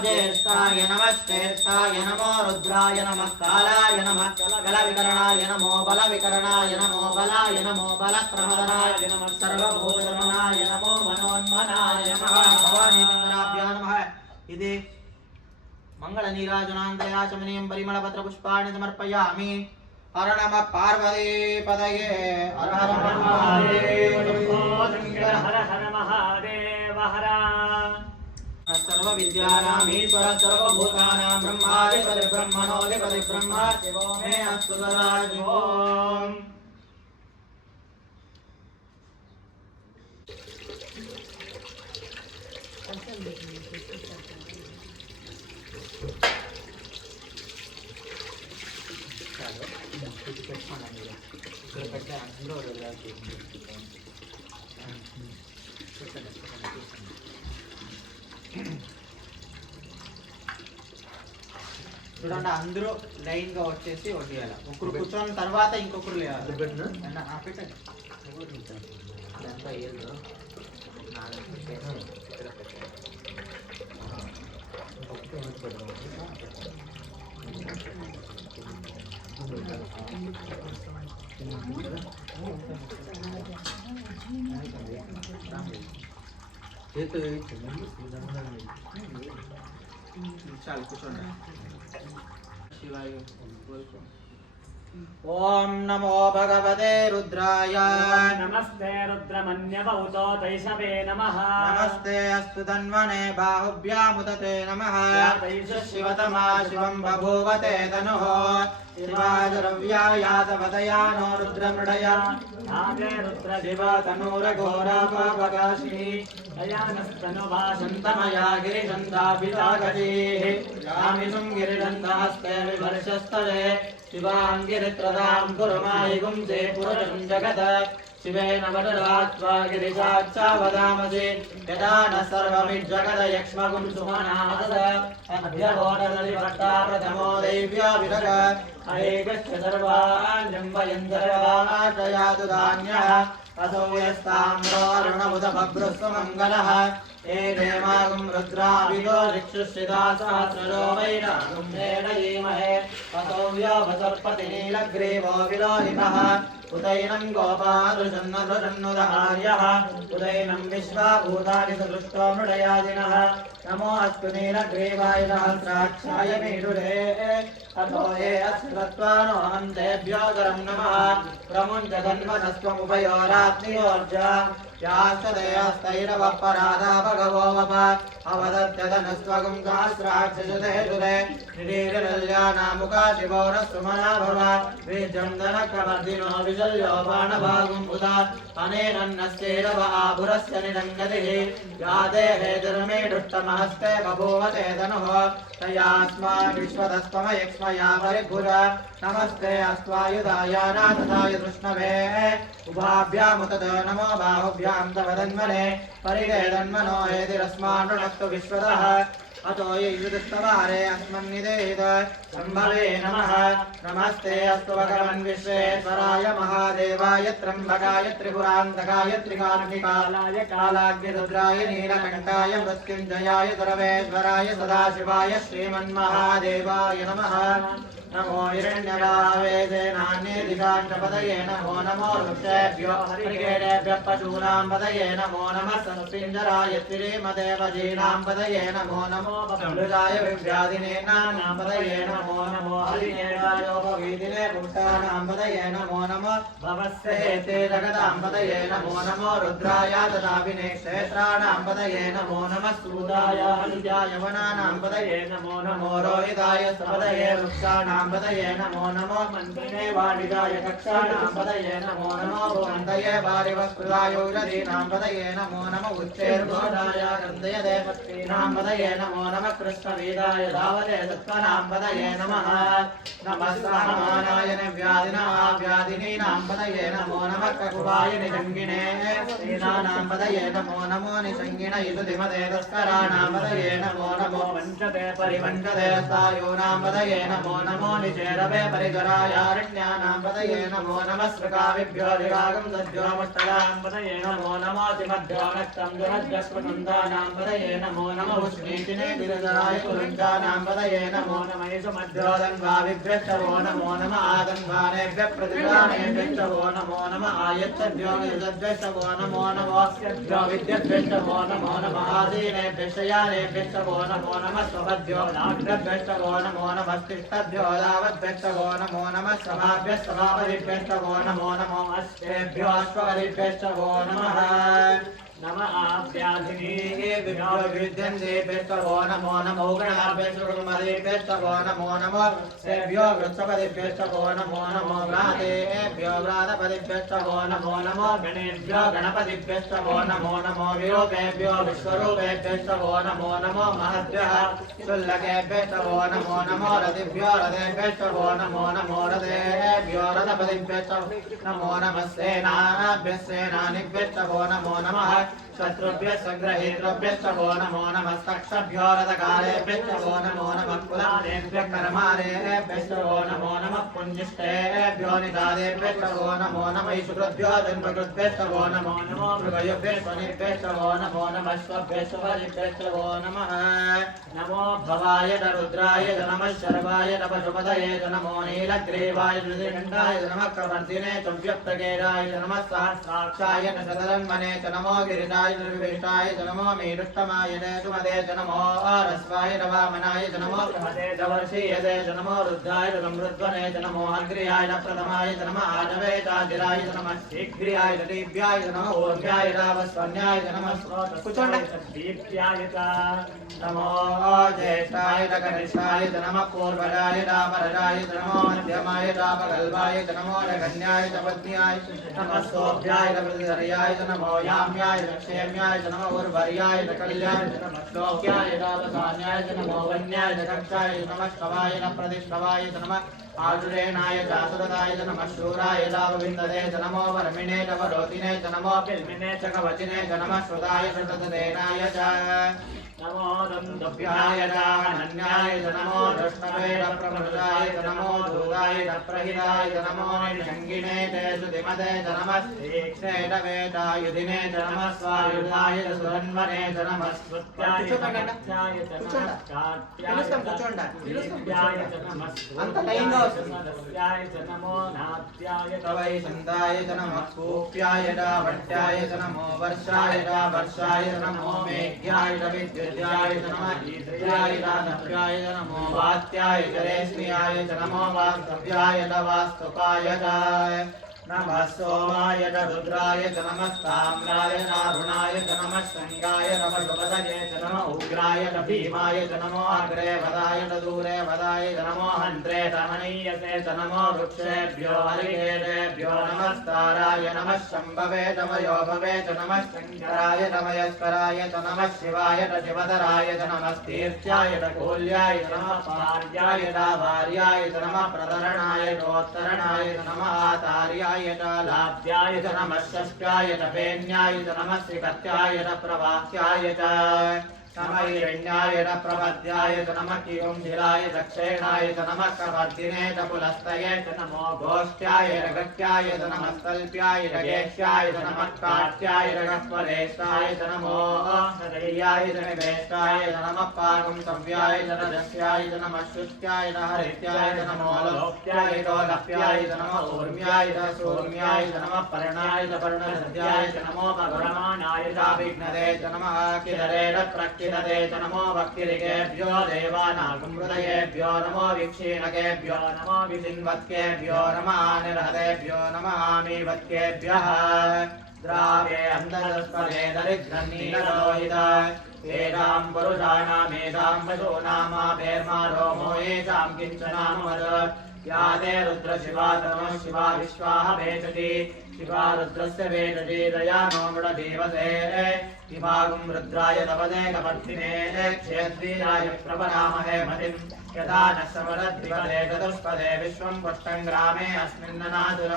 ज्येष्ठाय नमः श्रेष्ठाय नमो रुद्राय नमः कालाय नमः बलविकरणाय नमो बलविकरणाय नमो बलाय नमो बलप्रमदनाय नमः सर्वभूतरमणाय नमो मनोन्मनाय नमः भवानी नङ्गराभ्यां नमः इति मङ्गलनीराजनान्तयाचमनीयं परिमलपत्रपुष्पाणि समर्पयामि हर नमः पार्वतीपतये हर हर महादेव हर हर महादेव हर सर्वविद्यानामीश्वर सर्वभूतानां ब्रह्माधिपति ब्रह्मणोऽधिपति ब्रह्म शिवो मे अस्तु सदा ओम చూడండి అందరూ లైన్ గా వచ్చేసి వడ్డీయాలి ఒకరు కూర్చొని తర్వాత ఇంకొకరు లేవాలి చాలు కూర్చోండి शिवाय ओम नमो भगवते रुद्राय नमस्ते रुद्रमन्यवहुतो तैषवे नमः नमस्ते अस्तु तन्वने बाहुभ्यामुदते नमः शिवतमा शिवं बभूवते तनुः शिवाजरव्यायातपतया नो रुद्रमृडया नागे रुद्र शिव तनूरघोरापापकाशिनी अयानस्तनुभाषन्तमया गिरिशन्तापितागजीः यामिषुं गिरिशन्तास्ते विभर्षस्तले शिवाङ्गिरित्रदां कुरुमायिगुंसे पुरुषं जगत् शिवेन वटरात्वा गिरिशाच्चा वदामसि यदा न सर्वमिज्जगदयक्ष्मगुं सुमनाहस अभ्यघोटदलिभट्टा प्रथमो दैव्याभिषक अहेगच्छ सर्वान् जम्बयन् सर्वाश्रयातु धान्यः असो यस्ताम्रोऽरुणमुदभभ्रुस्वमङ्गलः एदेमागुं रुद्राभिगो ऋक्षुश्रिता सहस्रजो वैरागुं मेडयीमहे असो व्योभसर्पति नीलग्रीवो विलोहितः उदैनं गोपादृशन्नदृशन्नुदहार्यः उदैनं विश्वाभूतानि सदृष्टो मृडयादिनः नमो अस्तु नीलग्रीवाय सहस्राक्षाय मीडुरे अथो ये अस्मत्त्वानो अहं तेभ्यो करं नमः प्रमुञ्चधन्वनस्त्वमुभयोराग्नियोर्ज यास्तदयस्तैरवः पराधा भगवो वप अवदत्यधनस्त्वगं सहस्राक्षजुते जुते निरीरल्यानामुखा शिवो न सुमना भव बीजं धनकवर्धिनो विशल्यो बाणभागुम् उदा अनेनन्नस्यैरव आभुरस्य निरङ्गतिः याते हेतुर्मे दुष्टमहस्ते बभूवते धनुः तयास्मान् विश्वतस्त्वमयक्ष्मया परिभुर नमस्ते अस्त्वायुधाय नाथाय कृष्णवे उभाभ्यामुतत नमो बाहुभ्यां तव तन्मने परिगेदन्मनो हेतिरस्मान्नक्तु विश्वतः अतो युयुस्तवारे अस्मन्निदेहित सम्भवे नमः नमस्ते अस्तु भगवन् विश्वेश्वराय महादेवाय त्र्यम्बकाय त्रिपुरान्तकाय त्रिकाग्निकालाय कालाग्निरुद्राय नीलकण्ठाय मृत्युञ्जयाय सर्वेश्वराय सदाशिवाय श्रीमन्महादेवाय नमः नमो हिरण्यवाहवे सेनान्येदिकाण्डपदये नमो नमो वृक्षेभ्यो हरिकेणेभ्यः पशूनां पदये नमो नमः संस्पिञ्जराय त्रिरेमदेवजीनां पदये नमो नमो बभ्रुजाय विव्याधिनेनां पदये नमो नमो हरिकेणायोपवीदिने पुष्टानां पदये नमो नमो भवस्येते जगदां पदये नमो नमो रुद्राय ददाविने क्षेत्राणां पदये नमो नमः सूदाय हरिजाय वनानां पदये नमो नमो रोहिताय सपदये वृक्षाणां पदये नमो नमो मन्त्रिणे वाणिजाय कक्षाणां पदये नमो नमो भुवन्तये वारिवस्कृताय उदरीनां पदये नमो नमो उच्चैर्घोषाय गन्धय देवतीनां पदये नमो नमः कृष्णवेदाय धावते सत्त्वनां पदये नमः नमः सहमानाय व्याधिना व्याधिनीनां पदये नमो नमः ककुवाय निषङ्गिणे स्त्रीणानां पदये नमो नमो निषङ्गिण यदुधिमते तस्कराणां पदये नमो नमो वञ्चते परिवञ्चते स्थायूनां पदये नमो नमो निचेरवे परिकरायारण्यानां पदये नमो नमः स्रकाविभ्यो विरागं सद्योमष्टदां पदये नमो नमो तिमभ्यो नक्तं दुरद्यस्वनन्दानां पदये नमो नमो उष्णीतिने गिरिधराय कुरुञ्जानां पदये नमो नमः यशमध्योदन्वाविभ्यश्च वो नमो नमः आदन्वानेभ्यः प्रतिदानेभ्यश्च वो नमो नमः आयच्छद्भ्यो निर्दद्भ्यश्च वो नमो नमोऽस्यभ्यो विद्यभ्यश्च वो नमो नमः आदीनेभ्यश्च यानेभ्यश्च वो नमो नमः स्वभद्भ्यो नाग्रभ्यश्च वो नमो नमः तिष्ठद्भ्यो दावद्भ्यश्च वो नमो नमः समाभ्यश्च समापदिभ्यश्च वो नमो नमो अश्वेभ्यो अश्वपदिभ्यश्च वो नमः नमः आभ्याधिनीभ्यो विद्यन्तेभ्यश्च वो नमो नमो गणाभ्यश्च कुर्मदेभ्यश्च वो नमो नमो सेभ्यो वृक्षपदिभ्यश्च वो नमो नमो व्रातेभ्यो व्रातपदिभ्यश्च वो नमो नमो गणेभ्यो गणपतिभ्यश्च वो नमो नमो विरूपेभ्यो विश्वरूपेभ्यश्च वो नमो नमो महद्भ्यः शुल्लकेभ्यश्च वो नमो नमो रतिभ्यो रथेभ्यश्च वो नमो नमो रथेभ्यो रथपतिभ्यश्च नमो नमः सेनाभ्यः सेनानिभ्यश्च वो नमो नमः शत्रुभ्यः सग्रहेतृभ्यश्च वो नमो नमः सक्षभ्यो रथकारेभ्यश्च वो नमो नमः कुलालेभ्यः कर्मारेभ्यश्च वो नमो नमः पुञ्जिष्टेभ्यो निदादेभ्यश्च वो नमो नमः शुक्रभ्यो जन्मकृद्भ्यश्च वो नमो नमो मृगयुभ्यश्च वो नमो नमः श्वभ्यश्च वरिभ्यश्च वो नमः नमो भवाय रुद्राय नमः शर्वाय पशुपतये नमो नीलग्रीवाय नृसिकण्ठाय नमः प्रवर्तिने च व्यक्तकेराय नमः सहस्राक्षाय शतधन्वने च नमो गिरिजाय निर्विष्टाय च नमो मेरुष्टमाय सुमदे च नमो रस्वाय वामनाय च नमो प्रमदे च वर्षीयते च नमो रुद्राय समृद्ध्वने च नमो अग्र्याय प्रथमाय च नमः आजवे चाजिराय च नमः शीघ्र्याय च दीप्याय च नमो ऊर्ध्याय रावस्वन्याय च नमः स्रोतकुचण्ड दीप्याय च नमो ज्येष्ठाय च कनिष्ठाय च नमः पूर्वजाय रामरजाय च नमो मध्यमाय रामगल्भाय च नमो रगण्याय च पत्न्याय नमः सोभ्याय च प्रतिधर्याय च नमो याम्याय च क्षेम्याय च नमो उर्वर्याय च कल्याय च नमः श्लोक्याय च अवसान्याय च नमो वन्याय च कक्षाय च नमः श्रवाय च प्रतिष्ठवाय च नमः आजुरेणाय च सुरताय च नमः शूराय च गोविन्ददे च नमो वर्मिणे च वरोतिने च नमो पिल्मिने च कवचिने च नमः श्रुताय च तदेनाय च नमो दन्तभ्याय च अनन्याय च नमो दृष्टवे च प्रमृताय च नमो दूताय च प्रहिताय च नमो निषङ्गिणे च सुधिमते च नमः तीक्ष्णे च वेदायुधिने च नमः स्वायुधाय च सुरन्वने च नमः स्तुत्याय च नमस्याय च नमः कार्त्याय च नमः सदस्याय च नमो नात्याय च वैशन्ताय च नमः कूप्याय च भट्टाय च नमो वर्षाय च वर्षाय च नमो मेघ्याय च विद्युत्याय च नमः ईन्द्रियाय च नभ्याय च नमो वात्याय च रेश्म्याय च नमो वास्तव्याय च वास्तुकाय च नमः सोमाय च रुद्राय च नमः ताम्राय नारुणाय च नमः शृङ्गाय नमः शुभदये च नमः उग्राय च भीमाय च नमो अग्रे वदाय च दूरे वदाय च नमो हन्त्रे च मणीयसे च नमो वृक्षेभ्यो हरिकेशेभ्यो नमस्ताराय नमः शम्भवे च वयोभवे च नमः शङ्कराय च मयस्कराय च नमः शिवाय च शिवधराय च नमस्तीर्थ्याय च कोल्याय च नमः पार्याय च भार्याय च नमः प्रतरणाय चोत्तरणाय च नमः आचार्याय च लाभ्याय च नमः षष्ट्याय च पेन्याय च नमः श्रीकत्याय च प्रवाह्याय च नमः हिरण्याय च प्रपद्याय च नमः किंशिलाय दक्षिणाय च नमः कपर्दिने च पुलस्तये च नमो गोष्ठ्याय रगत्याय च नमः तल्प्याय रगेश्याय च नमः काट्याय रगस्वरेशाय च नमो सदैयाय च निवेष्टाय च नमः पाकं सव्याय च रजस्याय च नमः शुष्क्याय च हरित्याय च नमो लोप्याय च लप्याय च नमः ऊर्म्याय च सूर्म्याय च नमः पर्णाय च पर्णसद्याय च नमो भगवमानाय च विघ्नदे च नमः किदरे च प्रकिदते च नमो भक्तिरिकेभ्यो देवानागुमृतयेभ्यो नमो विक्षीणकेभ्यो नमो विचिन्वत्केभ्यो नमः निर्हदेभ्यो नमः मीवत्केभ्यः द्रावे अन्धस्पदे दरिद्रन्नीललोहित एषां पुरुषाणामेषां पशूनामापेर्मा रोमो येषां किञ्चनामवद या ते रुद्रशिवा तनो शिवा विश्वाः वेचति शिवा रुद्रस्य वेचति दया नो मृडदेवसे इमागुं रुद्राय तपदे कपर्दिने क्षेत्रीराय प्रपरामहे मतिं यथा न समरद्विपदे चतुष्पदे विश्वं पुष्टं ग्रामे अस्मिन्ननादुर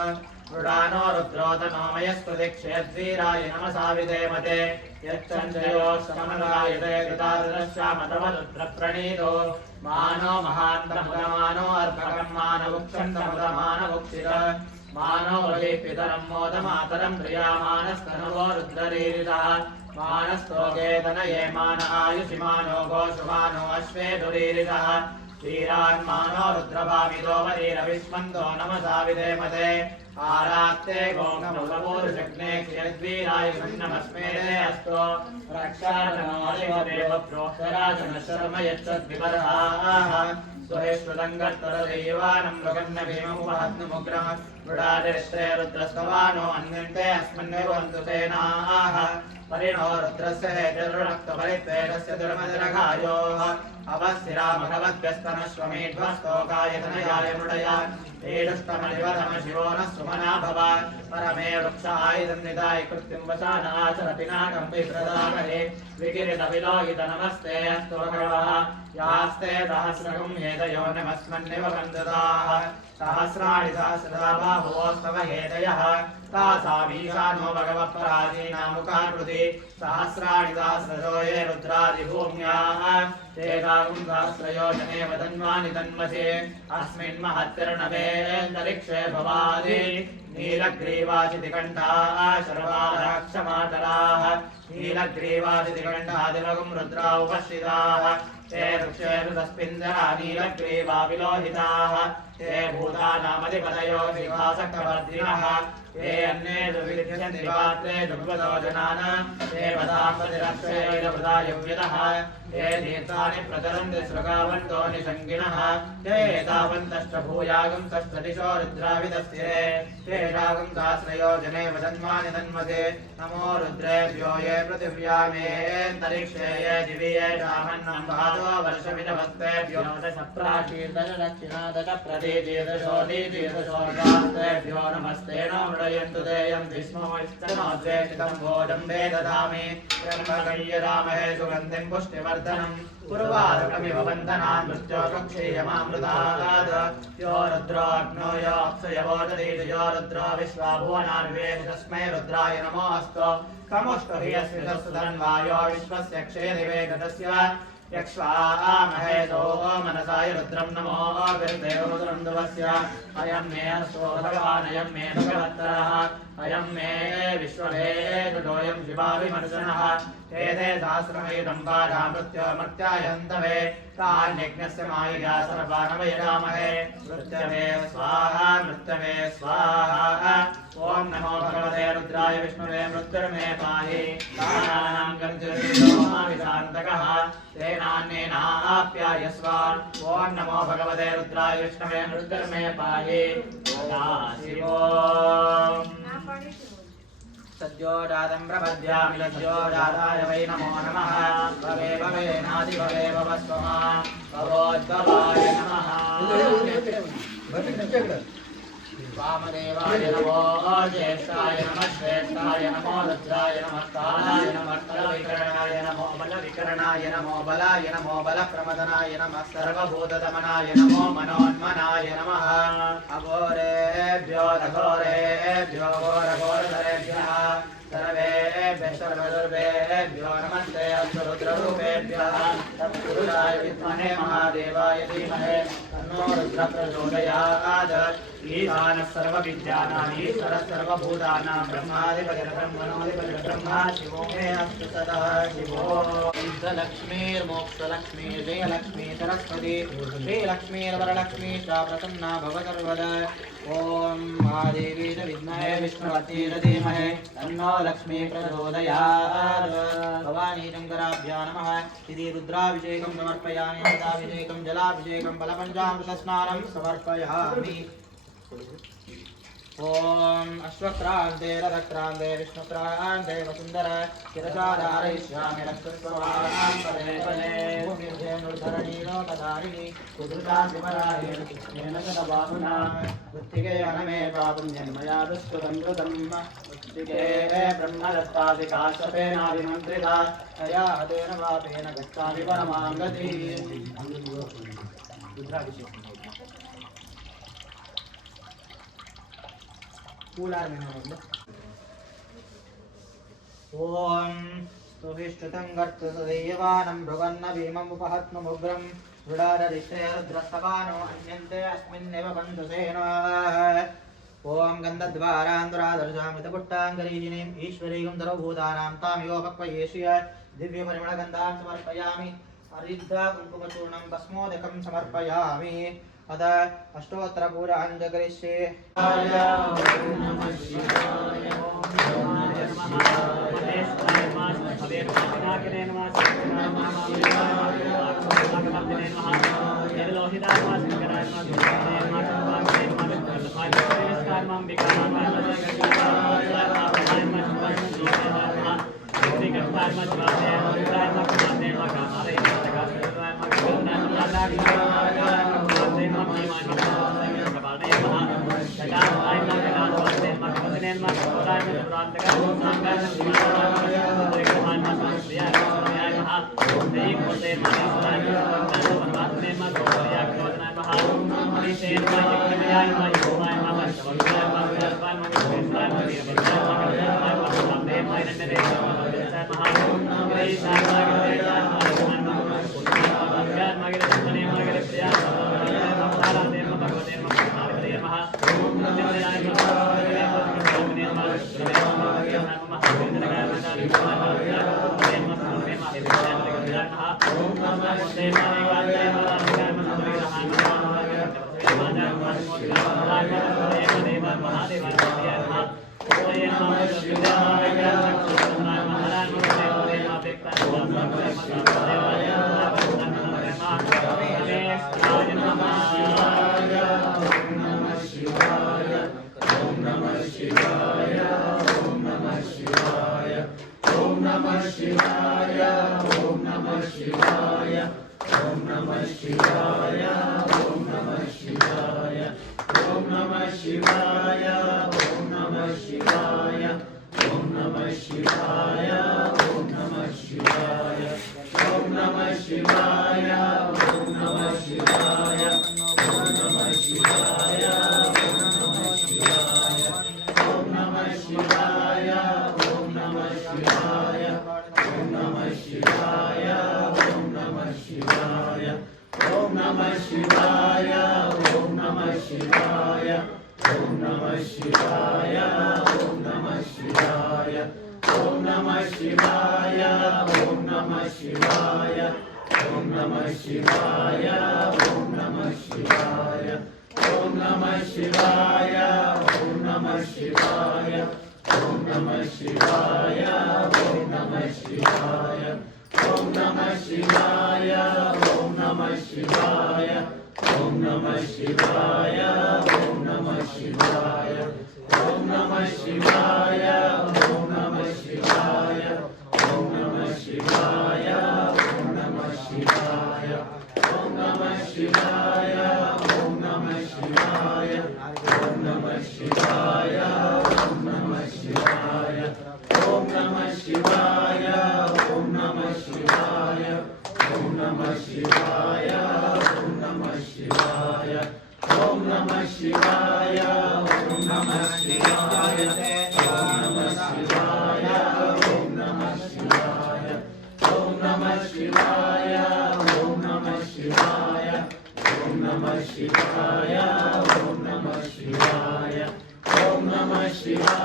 मृडानो रुद्रोतनो मयस्कृति क्षेत्रीराय नमसा विधेमते यच्छञ्चयो समनरायते कृतादृश्यामतवरुद्रप्रणीतो मानो महान्तमुदमानो अर्भकं मानवुक्षन्तमुदमानवुक्षित मानो वै पितरं मोदमातरं प्रियामानस्तनवो रुद्ररीरितः मानस्तोकेतनये मान आयुषि मानो गोषुमानो अश्वे दुरीरितः वीरान्मानो रुद्रभामिदो वरीरविस्मन्दो नमसा विधेमते आरात्ते गोङ्गमुलपूरुषग्ने क्षयद्वीराय नमस्मेदे अस्तो रक्षाजनो देवदेव प्रोक्षराजन शर्म यच्छद्विपर्हाः स्वहेश्वरङ्गत्तरदैवानं मृगन्न भीममुपहत्नुमुग्रः मृडादिष्टे रुद्रस्तवानो अन्यन्ते अस्मन्नेव हन्तु सेनाः परिणो रुद्रस्य हेतिर्रक्तपरित्वेदस्य दुर्मदनघायोः अवस्थिरा भगवद्व्यस्तनश्वमेध्वस्तोकायतनयाय मृडया एडुष्टमनिवधम शिवो न सुमना भव परमे वृक्षायुधन्निदाय कृत्युं वसानाचरति नाकं विप्रदामहे विकिरितविलोहित नमस्ते अस्तु भगवः यास्ते सहस्रगुं हेदयो नमस्मन्निव वन्ददाः सहस्राणि सहस्रदा बाहुवोस्तव हेदयः तासामीशानो भगवत्पराधीनामुखाकृति सहस्राणि सहस्रशो ये रुद्रादिभूम्याः तेषां सहस्रयोजने वदन्वानि तन्मसे अस्मिन् महत्तिर्नवेऽन्तरिक्षे भवादि नीलग्रीवाचितिकण्ठाः शर्वाक्षमातराः नीलग्रीवाचितिकण्ठादिलघुं रुद्रा उपस्थिताः ते वृक्षेरुतस्मिन्दरा नीलग्रीवा विलोहिताः ते भूतानामधिपतयो विभासकवर्धिनः ते अन्ये दुर्विध्यन्ति पात्रे दुर्वदो जनान ते पदाम्बतिरक्षैरवृदायुव्यतः ते तीर्थानि प्रचरन्ति सृगावन्तो निषङ्गिणः ते एतावन्तश्च भूयागं तश्चदिशो रुद्राविदस्ये तेषागं सहस्रयोजने वदन्वानि तन्मसे नमो रुद्रेभ्यो ये पृथिव्यामेऽन्तरिक्षे ये दिवि येषामन्नं भातो वर्षमिदवस्तेभ्यो सप्राशीर्दशदक्षिणादश प्रतीतीर्दशोदीतीर्दशोर्गास्तेभ्यो नमस्ते नो मृडयन्तु देयं विष्णोश्चनोद्वेषितं भोजम्बे ददामि ब्रह्मकय्यरामहे सुगन्धिं पुष्टिवर्धनम् पूर्वारुकमिव वन्दनान् मृत्योक्षीयमामृतात् यो रुद्रो अग्नो यो अप्सुयवोदधीति यो रुद्रो विश्वाभुवनान्वेषि तस्मै रुद्राय नमोऽस्तु कमुष्टुभियस्मितस्तुतन्वायो विश्वस्य क्षेदिवे गतस्य यक्ष्वामहे मनसाय रुद्रं नमो विर्देवरुद्रं दुवस्य अयं मे अस्तु भगवान् अयं मे भगवत्तरः अयं मे विश्वभेदोऽयं शिवाभिमर्शनः एते सहस्रमयुधं बाधामृत्योमर्त्यायन्तवे तान्यज्ञस्य मायया सर्वानवयजामहे मृत्यवे स्वाहा मृत्यवे स्वाहा ॐ नमो भगवते रुद्राय विष्णुवे मृत्युर्मे पाहि प्राणानां गन्धर्वोमाविशान्तकः तेनान्येनाप्यायस्व ॐ नमो भगवते रुद्राय विष्णुवे मृत्युर्मे पाहि शिवो सद्योजातं प्रपद्यामि सद्योजाताय वै नमो नमः भवे भवेनादि भवे भवस्वमान् भवोद्भवाय नमः वामदेवाय नमो ज्येष्ठाय नमः श्रेष्ठाय नमो रुद्राय नमः कालाय नमः बलविकरणाय नमो बलविकरणाय नमो बलाय नमो बलप्रमदनाय नमः सर्वभूतदमनाय नमो मनोन्मनाय नमः अघोरेभ्यो घोरेभ्यो घोरघोरधरेभ्यः सर्वेभ्यः सर्वदुर्वेभ्यो नमस्ते अस्तु रुद्र रुद्ररूपेभ्यः तत्पुरुषाय विद्महे महादेवाय धीमहि तन्नो रुद्रः प्रचोदयात्। ईशानः सर्वविद्यानां ईश्वरः सर्वभूतानां ब्रह्मादिपतिर्ब्रह्मणोऽधिपतिर्ब्रह्मा शिवो मे अस्तु सदा शिवो। लक्ष्मीर्मोक्षलक्ष्मी जयलक्ष्मी सरस्वती श्रीलक्ष्मीर्वरलक्ष्मी च प्रसन्ना भव सर्वदा। ॐ महादेवी च विद्महे विष्णुपत्नी च धीमहि तन्नो लक्ष्मी प्रचोदयात्। भवानी शङ्कराभ्यां नमः। इति रुद्राभिषेकं समर्पयामि तदाभिषेकं जलाभिषेकं फलपञ्चामृतस्नानं समर्पयामि। ॐ अश्वक्रान्ते रथक्रान्ते विष्णुक्रान्ते वसुन्धर शिरसा धारयिष्यामि रक्तस्वभावां पदे पदे भूमिर्धेनुर्धरणी लोकधारिणी कुदृशाधिपरायेण कृष्णेन सदबाहुना उत्तिके अनमे पापं जन्मया दुष्कृतं कृतं उत्तिके ब्रह्मदत्तादिकाश्यपेनाभिमन्त्रिता तया हतेन वापेन गच्छामि परमां गतिम्। ओम स्तुभिष्टुतं गर्तु सदैवानं भृगन्न भीमम् उपहत्नुमुग्रं रुडाररिष्टे रुद्रस्तवानो अन्यन्ते अस्मिन्नेव बन्धुसेनाः। ओम गन्धद्वारान्तरादर्शामितपुट्टाङ्गरीजिनीम् ईश्वरीं सर्वभूतानां तामिवोपक्वयेष्य दिव्यपरिमळगन्धां समर्पयामि। हरिद्रा कुङ्कुमचूर्णं भस्मोदकं समर्पयामि। अथ अष्टोत्तरपूजां करिष्ये।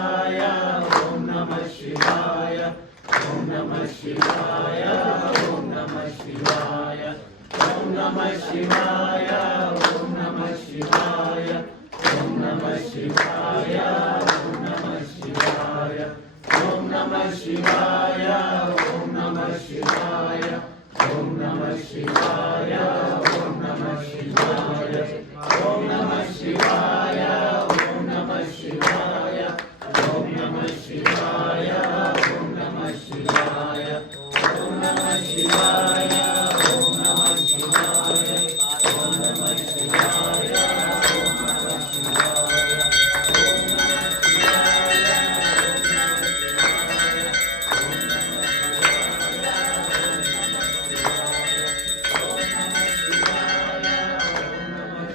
शिवाय ओम नमः शिवाय ओम नमः शिवाय ओम नमः शिवाय ओम नमः शिवाय ओम नमः शिवाय ओम नमः शिवाय ओम नमः शिवाय ओम नमः शिवाय ओम नमः शिवाय ओम नमः शिवाय ओम नमः शिवाय ओम नमः शिवाय ओम नमः शिवाय ओम नमः शिवाय ओम नमः शिवाय ओम नमः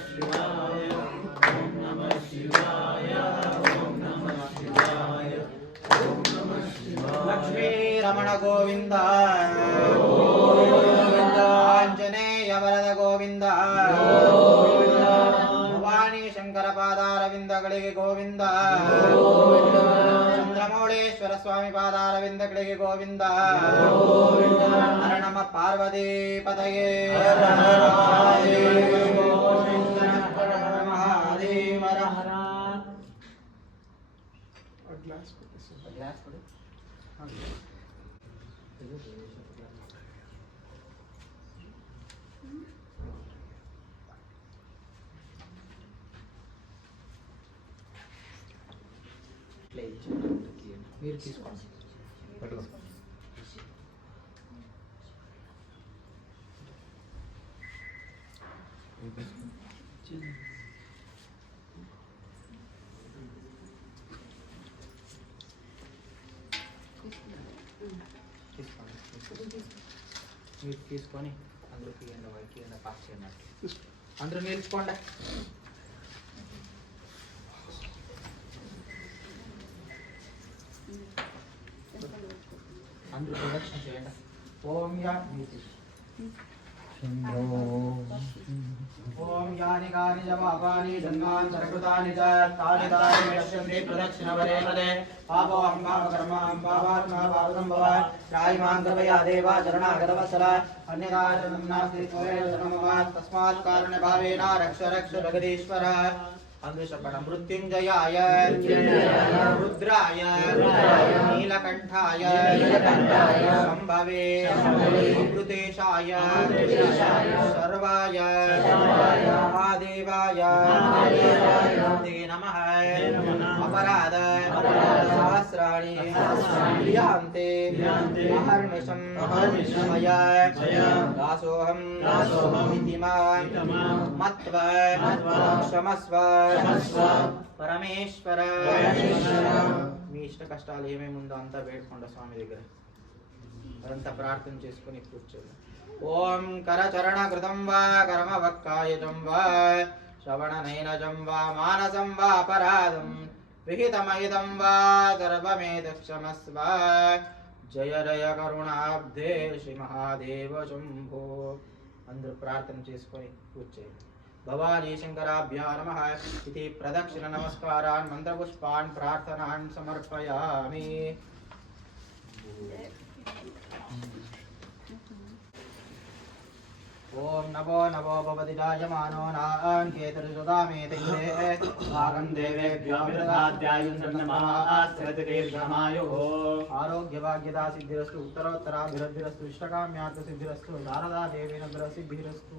शिवाय ओम नमः शिवाय ओम नमः शिवाय लक्ष्मी रमण गोविंद आंजनेय वरद गोविंद भवानी शंकर पादारविंदಗಳಿಗೆ ಗೋವಿಂದ ಚಂದ್ರಮೌಳೇಶ್ವರ ಸ್ವಾಮಿ ಪಾದಾರವಿಂದಗಳಿಗೆ ಗೋವಿಂದ ಹರ ನಮ ಪಾರ್ವತಿ ಪದಯೇ ಮಹಾದೇವರ ಹರ ಗ್ಲಾಸ್ ಕೊಡಿ మీరు తీసుకోండి మీరు తీసుకొని అందరూ తీయండి వైకి పాస్ చేయండి అందరూ నిలుచుకోండి అందరూ ప్రదక్షిణ చేయండి ఓం యా ఓం యాని కాని చ పాపాని జన్మాంతరకృతాని చ తాని తాని పశ్యంతి ప్రదక్షిణ వరే పదే పాపోహం పాపకర్మాం పాపాత్మా పాపసంభవ త్రాయిమాం కృపయా దేవా చరణాగతవత్సల అన్యదా నాస్తి త్వయేవ శరణమమ తస్మాత్ కారుణ్యభావేన రక్ష రక్ష జగదీశ్వర अंधशपण मृत्युंजयाय रुद्राय नीलकंठाय शंभवे अमृतेशाय सर्वाय महादेवाय ते नमः अपराध सहस्राणि क्रियांते अहर्निशं मया दासोऽहं इति मां मत्वा क्षमस्व పరమేశ్వర మీ ఇష్ట కష్టాలు ఏమేమి ఉందో అంతా వేడుకోండి స్వామి దగ్గర అదంతా ప్రార్థన చేసుకుని కూర్చోండి ఓం కరచరణ కృతం వా కర్మ వక్కాయజం వా శ్రవణ నైనజం వా మానసం వా అపరాధం విహితమహితం వా సర్వమేతక్షమస్వ జయ జయ కరుణాబ్ధే శ్రీ మహాదేవ శంభో అందరూ ప్రార్థన చేసుకొని కూర్చోండి भवानी शंकराभ्या नमः इति प्रदक्षिण नमस्कारान् मंत्रपुष्पान् प्रार्थनान् समर्पयामि। ओम नमो नमो भवति जायमानो नान्केतरुसुदामेते आगं देवेभ्यो विदधात्यायुर्नमः आरोग्यभाग्यदा सिद्धिरस्तु उत्तरोत्तराभिवृद्धिरस्तु इष्टकाम्यार्थ सिद्धिरस्तु शारदा देवी नगरसिद्धिरस्तु।